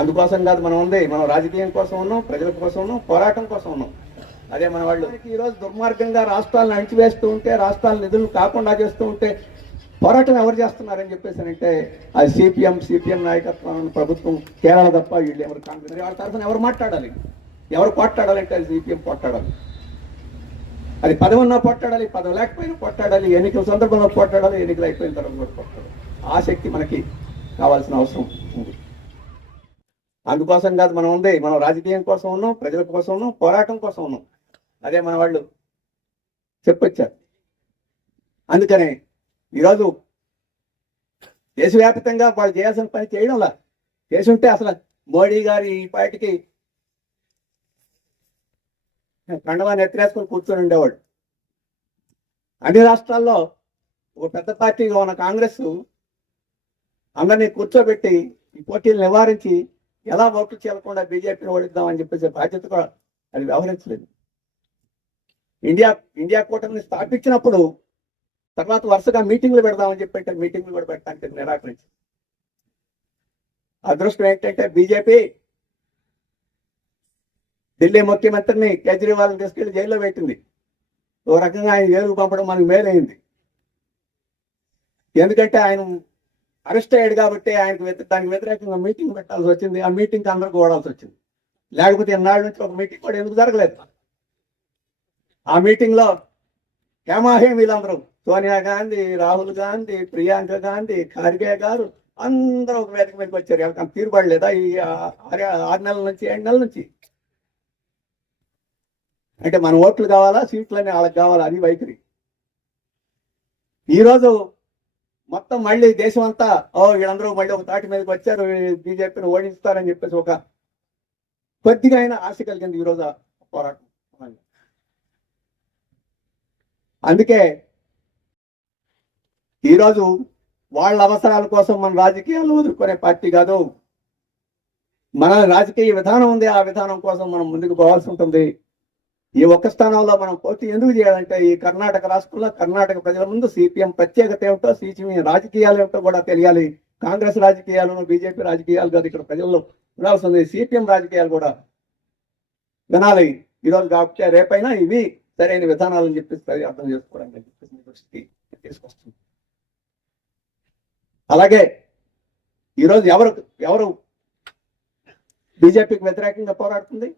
అందుకోసం కాదు మనం ఉంది, మనం రాజకీయం కోసం ఉన్నాం, ప్రజల కోసం ఉన్నాం, పోరాటం కోసం ఉన్నాం. అదే మన వాళ్ళు ఈరోజు దుర్మార్గంగా రాష్ట్రాలను అణిచివేస్తూ ఉంటే, రాష్ట్రాల నిధులు కాకుండా చేస్తూ ఉంటే పోరాటం ఎవరు చేస్తున్నారని చెప్పేసి అంటే అది సిపిఎం నాయకత్వం ప్రభుత్వం కేరళ తప్ప వీళ్ళు ఎవరు కాంగ్రెస్ వాళ్ళ తరఫున ఎవరు మాట్లాడాలి, ఎవరు పోట్లాడాలంటే అది సిపిఎం పోట్లాడాలి. అది పదవి ఉన్నా పోట్లాడాలి, పదవి లేకపోయినా పోట్లాడాలి, ఎన్నికల సందర్భంలో పోట్లాడాలి, ఎన్నికలు అయిపోయిన తర్వాత కూడా పోట్లాడాలి. ఆ శక్తి మనకి కావాల్సిన అవసరం ఉంది. అందుకోసం కాదు మనం ఉంది, మనం రాజకీయం కోసం ఉన్నాం, ప్రజల కోసం ఉన్నాం, పోరాటం కోసం ఉన్నాం. అదే మన వాళ్ళు చెప్పొచ్చారు. అందుకనే ఈరోజు దేశవ్యాప్తంగా వాళ్ళు చేయాల్సిన పని చేయడంలా, చేసుంటే అసలు మోడీ గారి ఈ పార్టీకి కండవాన్ని ఎత్తిరేసుకొని కూర్చొని ఉండేవాడు. అన్ని రాష్ట్రాల్లో ఒక పెద్ద పార్టీగా ఉన్న కాంగ్రెస్ అందరినీ కూర్చోబెట్టి ఈ పోటీలు నివారించి ఎలా ఓట్లు చేయకుండా బీజేపీని ఓడిద్దామని చెప్పేసి బాధ్యత కూడా అది వ్యవహరించలేదు. ఇండియా కూటమిని స్థాపించినప్పుడు తర్వాత వరుసగా మీటింగ్లు పెడదామని చెప్పంటే మీటింగ్లు కూడా పెట్టడానికి నిరాకరించింది. అదృష్టం ఏంటంటే బీజేపీ ఢిల్లీ ముఖ్యమంత్రిని కేజ్రీవాల్ని తీసుకెళ్లి జైల్లో పెట్టింది. ఓ రకంగా ఆయన జైలుకు పంపడం మనకు మేలైంది. ఎందుకంటే ఆయన అరెస్ట్ అయ్యాడు కాబట్టి ఆయనకు దానికి వ్యతిరేకంగా మీటింగ్ పెట్టాల్సి వచ్చింది. ఆ మీటింగ్కి అందరికి ఓడాల్సి వచ్చింది. లేకపోతే ఇన్నాళ్ళ నుంచి ఒక మీటింగ్ కూడా ఎందుకు జరగలేదు. ఆ మీటింగ్లో హేమాహేం వీళ్ళందరూ సోనియా గాంధీ, రాహుల్ గాంధీ, ప్రియాంక గాంధీ, ఖార్గే గారు అందరూ ఒక వేదిక మీదకి వచ్చారు. ఎవరికైనా తీరుబడలేదా ఈ 6 నెలల నుంచి 7 నెలల నుంచి? అంటే మన ఓట్లు కావాలా, సీట్లని వాళ్ళకి కావాలా, అది వైఖరి. ఈరోజు మొత్తం మళ్ళీ దేశం అంతా వీళ్ళందరూ మళ్ళీ ఒక తాటి మీదకి వచ్చారు, బీజేపీని ఓడిస్తారని చెప్పేసి ఒక కొద్దిగా అయినా ఆశ కలిగింది ఈరోజు పోరాటం. అందుకే ఈరోజు వాళ్ళ అవసరాల కోసం మన రాజకీయాలు వదులుకునే పార్టీ కాదు. మన రాజకీయ విధానం ఉంది, ఆ విధానం కోసం మనం ముందుకు పోవాల్సి ఉంటుంది. ఈ ఒక్క స్థానంలో మనం పోటీ ఎందుకు చేయాలంటే ఈ కర్ణాటక రాష్ట్రంలో కర్ణాటక ప్రజల ముందు సిపిఎం ప్రత్యేకత ఏమిటో, సిపిఎం రాజకీయాలు ఏమిటో కూడా తెలియాలి. కాంగ్రెస్ రాజకీయాలను, బీజేపీ రాజకీయాలు కాదు ఇక్కడ ప్రజల్లో ఉండాల్సింది. సిపిఎం రాజకీయాలు కూడా వినాలి. ఈరోజు కాకపోతే రేపైనా ఇవి సరైన విధానాలని చెప్పేసి అర్థం చేసుకోవడానికి చెప్పేసి తీసుకొస్తుంది. అలాగే ఈరోజు ఎవరు బీజేపీకి వ్యతిరేకంగా పోరాడుతుంది,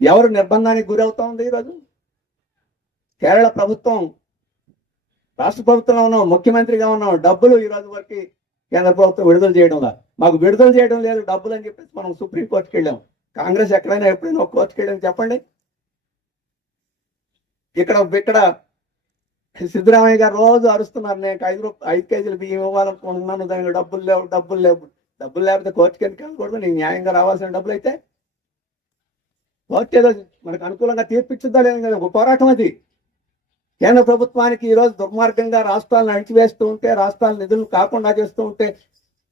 ఎవరు నిర్బంధానికి గురవుతా ఉంది? ఈరోజు కేరళ ప్రభుత్వం, రాష్ట్ర ప్రభుత్వంలో ఉన్నాం, ముఖ్యమంత్రిగా ఉన్నాం, డబ్బులు ఈ రోజు వరకు కేంద్ర ప్రభుత్వం విడుదల చేయడంలా, మాకు విడుదల చేయడం లేదు డబ్బులు అని చెప్పేసి మనం సుప్రీంకోర్టుకి వెళ్ళాం. కాంగ్రెస్ ఎక్కడైనా ఎప్పుడైనా ఒక కోర్టుకి వెళ్ళాం చెప్పండి. ఇక్కడ సిద్ధరామయ్య గారు రోజు అరుస్తున్నారు, నేను 5 కేజీలు బియ్యం ఇవ్వాలనుకుంటున్నాను, దానికి డబ్బులు లేకపోతే కోర్టుకి ఎందుకు వెళ్ళకూడదు? నీకు న్యాయంగా రావాల్సిన డబ్బులు అయితే కోర్టు ఏదో మనకు అనుకూలంగా తీర్పిచ్చుద్దా లేదు కదా, ఒక పోరాటం అది. కేంద్ర ప్రభుత్వానికి ఈరోజు దుర్మార్గంగా రాష్ట్రాలను అణిచివేస్తూ ఉంటే, రాష్ట్రాల నిధులు కాకుండా చేస్తూ ఉంటే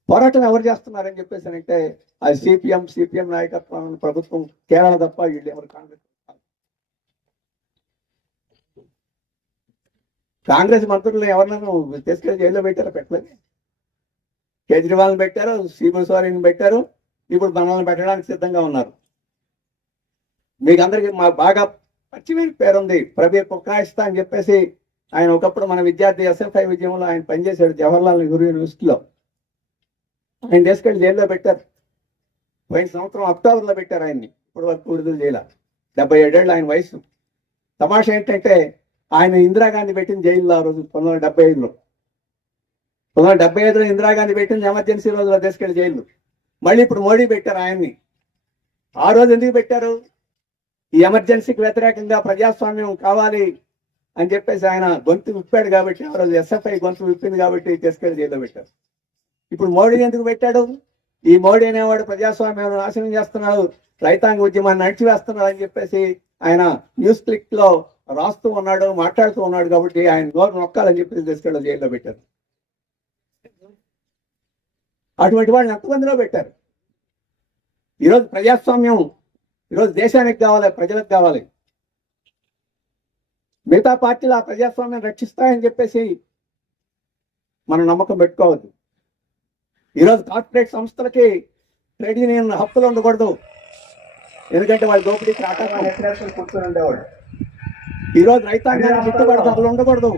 పోరాటం ఎవరు చేస్తున్నారని చెప్పేసి అంటే అది సిపిఎం నాయకత్వం ప్రభుత్వం కేరళ తప్ప వీళ్ళు ఎవరు కాంగ్రెస్ మంత్రులను ఎవరినైనా తీసుకెళ్లి జైల్లో పెట్టారో? పెట్టలేదు. కేజ్రీవాల్ని పెట్టారు, శ్రీనివాసరావుని పెట్టారు, ఇప్పుడు మనల్ని పెట్టడానికి సిద్ధంగా ఉన్నారు. మీకు అందరికీ మా బాగా పరిచయం పేరుంది ప్రబీర్ పుకాయిస్తా అని చెప్పేసి. ఆయన ఒకప్పుడు మన విద్యార్థి ఎస్ఎఫ్ఐ విజయంలో ఆయన పనిచేశాడు జవహర్లాల్ నెహ్రూ యూనివర్సిటీలో. ఆయన తీసుకెళ్లి జైల్లో పెట్టారు. పోయిన సంవత్సరం అక్టోబర్లో పెట్టారు ఆయన్ని. ఇప్పటి వరకు విడుదల చేయాల. 77 ఏళ్ళు ఆయన వయసు. తమాషా ఏంటంటే ఆయన ఇందిరాగాంధీ పెట్టింది జైల్లో ఆ రోజు 1975లో. 1975లో ఇందిరాగాంధీ పెట్టింది ఎమర్జెన్సీ రోజులో తీసుకెళ్లి జైలు. మళ్ళీ ఇప్పుడు మోడీ పెట్టారు ఆయన్ని. ఆ రోజు ఎందుకు పెట్టారు? ఈ ఎమర్జెన్సీకి వ్యతిరేకంగా ప్రజాస్వామ్యం కావాలి అని చెప్పేసి ఆయన గొంతు విప్పాడు కాబట్టి, ఆ రోజు ఎస్ఎఫ్ఐ గొంతు విప్పింది కాబట్టి తీసుకెళ్లి జైల్లో పెట్టారు. ఇప్పుడు మోడీ ఎందుకు పెట్టాడు? ఈ మోడీ అనేవాడు ప్రజాస్వామ్యం నాశనం చేస్తున్నాడు, రైతాంగ ఉద్యమాన్ని అణిచివేస్తున్నాడు అని చెప్పేసి ఆయన న్యూస్ క్లిక్ లో రాస్తూ ఉన్నాడు, మాట్లాడుతూ ఉన్నాడు కాబట్టి ఆయన నోరు నొక్కాలని చెప్పేసి తీసుకెళ్ళి జైల్లో పెట్టారు. అటువంటి వాళ్ళని ఎంతమందిలో పెట్టారు? ఈరోజు ప్రజాస్వామ్యం ఈరోజు దేశానికి కావాలి, ప్రజలకు కావాలి. మిగతా పార్టీలు ఆ ప్రజాస్వామ్యం రక్షిస్తాయని చెప్పేసి మనం నమ్మకం పెట్టుకోవద్దు. ఈరోజు కార్పొరేట్ సంస్థలకి ట్రేడ్ యూనియన్ హక్కులు ఉండకూడదు, ఎందుకంటే వాళ్ళ దోపిడీకి ఆటంకం కూర్చొని ఉండేవాడు. ఈ రోజు రైతాంగానికి గిట్టుబాటు ధరలు ఉండకూడదు,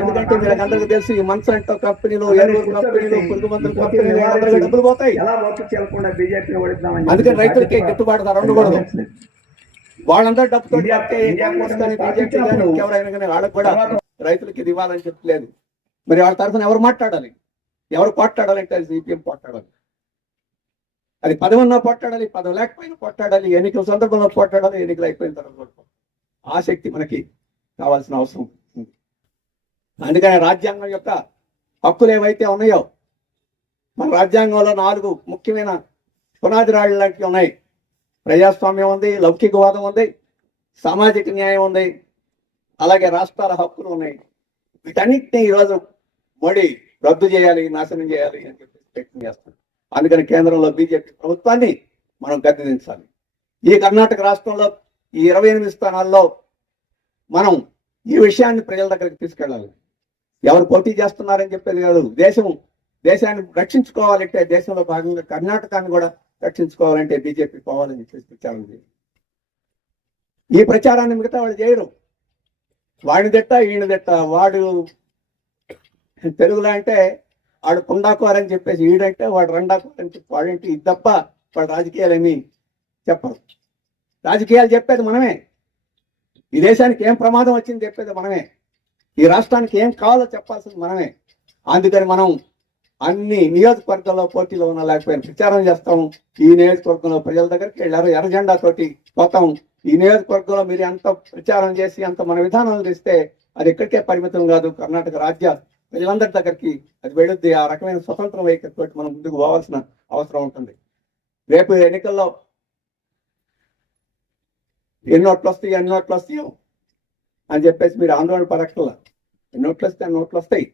ఎందుకంటే వీళ్ళకందరికీ తెలిసి ఈ మన్సంటో కంపెనీలు, ఎరువులు కంపెనీలు, పురుగు మందుల కంపెనీలు అందరికీ డబ్బులు పోతాయి. అందుకని రైతులకి గిట్టుబాటు ధర ఉండకూడదు. వాళ్ళందరూ డబ్బుతో బీజేపీ కానీ ఎవరైనా కానీ వాళ్ళకి కూడా రైతులకి ఇది ఇవ్వాలని చెప్పలేదు. మరి వాళ్ళ తరఫున ఎవరు మాట్లాడాలి, ఎవరు పోట్లాడాలంటే అది సిపిఎం పోట్లాడాలి. అది పదవి ఉన్నా పోట్లాడాలి, పదవి లేకపోయినా పోట్లాడాలి, ఎన్నికల సందర్భంలో పోట్లాడాలి, ఎన్నికలు అయిపోయిన తర్వాత ఆ శక్తి మనకి కావాల్సిన అవసరం ఉంది. అందుకని రాజ్యాంగం యొక్క హక్కులు ఏవైతే ఉన్నాయో, మన రాజ్యాంగంలో 4 ముఖ్యమైన పునాది రాళ్ళు లాంటివి ఉన్నాయి. ప్రజాస్వామ్యం ఉంది, లౌకికవాదం ఉంది, సామాజిక న్యాయం ఉంది, అలాగే రాష్ట్రాల హక్కులు ఉన్నాయి. వీటన్నిటిని ఈరోజు మోడీ రద్దు చేయాలి, నాశనం చేయాలి అని చెప్పి ప్రయత్నం చేస్తాడు. అందుకని కేంద్రంలో బీజేపీ ప్రభుత్వాన్ని మనం గద్దెదించాలి. ఈ కర్ణాటక రాష్ట్రంలో ఈ 28 స్థానాల్లో మనం ఈ విషయాన్ని ప్రజల దగ్గరికి తీసుకెళ్ళాలి. ఎవరు పోటీ చేస్తున్నారని చెప్పేది కాదు. దేశాన్ని రక్షించుకోవాలంటే, దేశంలో భాగంగా కర్ణాటకాన్ని కూడా రక్షించుకోవాలంటే బీజేపీ పోవాలని చెప్పేసి ప్రచారం చేయాలి. ఈ ప్రచారాన్ని మిగతా వాళ్ళు చేయరు. వాడిని తిట్ట, ఈయన తిట్ట. వాడు తెలుగులో అంటే వాడు పుండాకోర్ అని చెప్పేసి, ఈడంటే వాడు రండాకోర్ అని చెప్పి, వాడంటే ఇది తప్ప వాడు రాజకీయాలని చెప్పరు. రాజకీయాలు చెప్పేది మనమే. ఈ దేశానికి ఏం ప్రమాదం వచ్చింది చెప్పేది మనమే. ఈ రాష్ట్రానికి ఏం కావాలో చెప్పాల్సింది మనమే. అందుకని మనం అన్ని నియోజకవర్గాల్లో పోటీలో ఉన్నా లేకపోయినా ప్రచారం చేస్తాం. ఈ నియోజకవర్గంలో ప్రజల దగ్గరికి వెళ్ళారు, ఎర్రజెండా తోటి పోతాం. ఈ నియోజకవర్గంలో మీరు ఎంత ప్రచారం చేసి అంత మన విధానాలు తెస్తే అది ఎక్కడికే పరిమితం కాదు, కర్ణాటక రాజ్య ప్రజలందరి దగ్గరికి అది వెళ్ళొద్ది. ఆ రకమైన స్వతంత్ర వైఖరితో మనం ముందుకు పోవాల్సిన అవసరం ఉంటుంది. రేపు ఎన్నికల్లో ఎన్నోట్లు వస్తాయో అని చెప్పేసి మీరు ఆందోళన పడక్కల. ఎన్నోట్లు వస్తే నోట్లు వస్తాయి.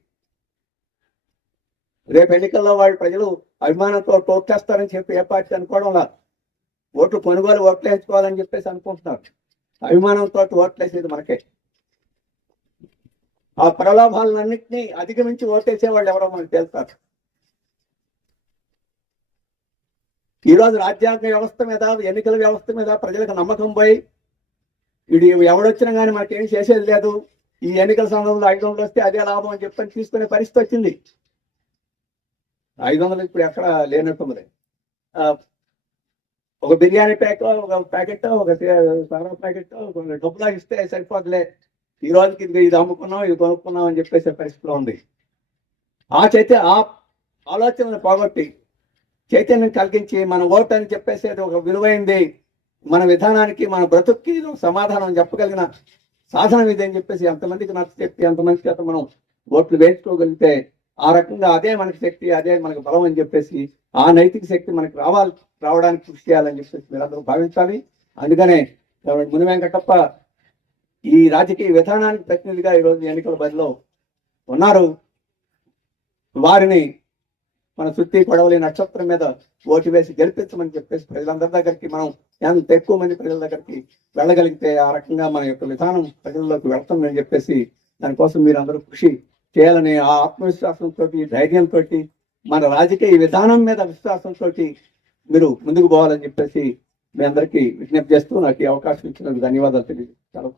రేపు ఎన్నికల్లో వాళ్ళు ప్రజలు అభిమానంతో ఓట్లేస్తారని చెప్పి ఏ పార్టీ అనుకోవడం లేదు. ఓట్లు కొనుగోలు, ఓట్లు వేయించుకోవాలని చెప్పేసి అనుకుంటున్నారు. అభిమానంతో ఓట్లేసేది మనకే. ఆ ప్రలోభాలన్నింటినీ అధిగమించి ఓటేసే వాళ్ళు ఎవరో మనకు తెలుస్తారు. ఈరోజు రాజ్యాంగ వ్యవస్థ మీద, ఎన్నికల వ్యవస్థ మీద ప్రజలకు నమ్మకం పోయి, వీడు ఎవడొచ్చినా కానీ మనకేం చేసేది లేదు, ఈ ఎన్నికల సమయంలో 500 వస్తే అదే లాభం అని చెప్పని తీసుకునే పరిస్థితి వచ్చింది. 500 ఇప్పుడు ఎక్కడ లేనట్టుంది. ఒక బిర్యానీ ప్యాక్, ఒక ప్యాకెట్, ఒక సారా ప్యాకెట్, ఒక డబ్బులా ఇస్తే సరిపోతులే, ఈ రోజుకి ఇది అమ్ముకున్నాం, ఇది కొనుక్కున్నాం అని చెప్పేసే పరిస్థితిలో ఉంది. ఆ ఆలోచనను పోగొట్టి చైతన్యం కలిగించి మన ఓటు అని చెప్పేసేది ఒక విలువైంది, మన విధానానికి, మన బ్రతుక్కి సమాధానం చెప్పగలిగిన సాధనం ఇది అని చెప్పేసి ఎంతమందికి నచ్చ చెప్పి ఎంతమందికి చేత మనం ఓట్లు వేయించుకోగలిగితే ఆ రకంగా అదే మనకి శక్తి, అదే మనకు బలం అని చెప్పేసి ఆ నైతిక శక్తి మనకి రావడానికి కృషి చేయాలని చెప్పేసి మీరందరూ భావించాలి. అందుకనే ముని వెంకటప్ప ఈ రాజకీయ విధానానికి ప్రతినిధిగా ఈరోజు ఎన్నికల బరిలో ఉన్నారు. వారిని మన చుట్టి కొడవలి నక్షత్రం మీద ఓటు వేసి గెలిపించమని చెప్పేసి ప్రజలందరి దగ్గరికి మనం ఎంత ఎక్కువ మంది ప్రజల దగ్గరికి వెళ్ళగలిగితే ఆ రకంగా మన యొక్క విధానం ప్రజల్లోకి వెళ్తుందని చెప్పేసి దానికోసం మీరు అందరూ కృషి చేయాలని ఆ ఆత్మవిశ్వాసంతో, ధైర్యంతో, మన రాజకీయ విధానం మీద విశ్వాసంతో మీరు ముందుకు పోవాలని చెప్పేసి మీ అందరికీ విజ్ఞప్తి చేస్తూ నాకు ఈ అవకాశం ఇచ్చినందుకు ధన్యవాదాలు తెలియజేస్తాను.